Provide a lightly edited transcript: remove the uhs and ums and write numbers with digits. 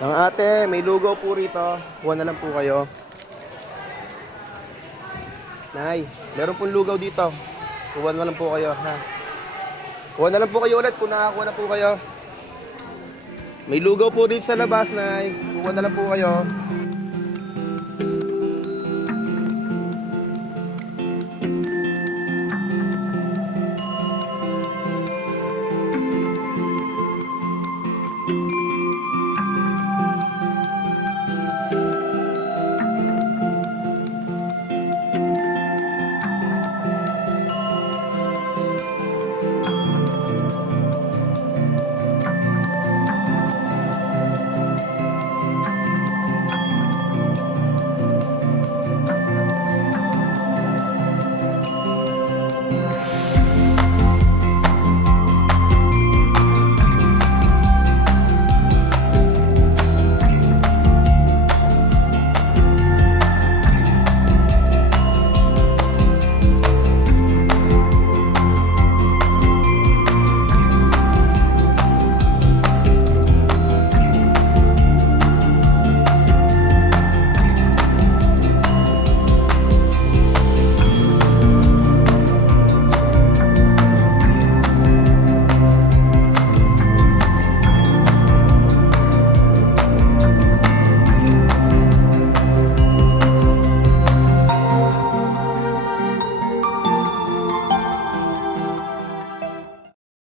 Ang ate, may lugaw po rito. Kuha na lang po kayo. Nay, meron pong lugaw dito. Kuha na lang po kayo, ha? Kuha na lang po kayo ulit kung nakakuha na po kayo. May lugaw po dito sa labas, Nay. Kuha na lang po kayo.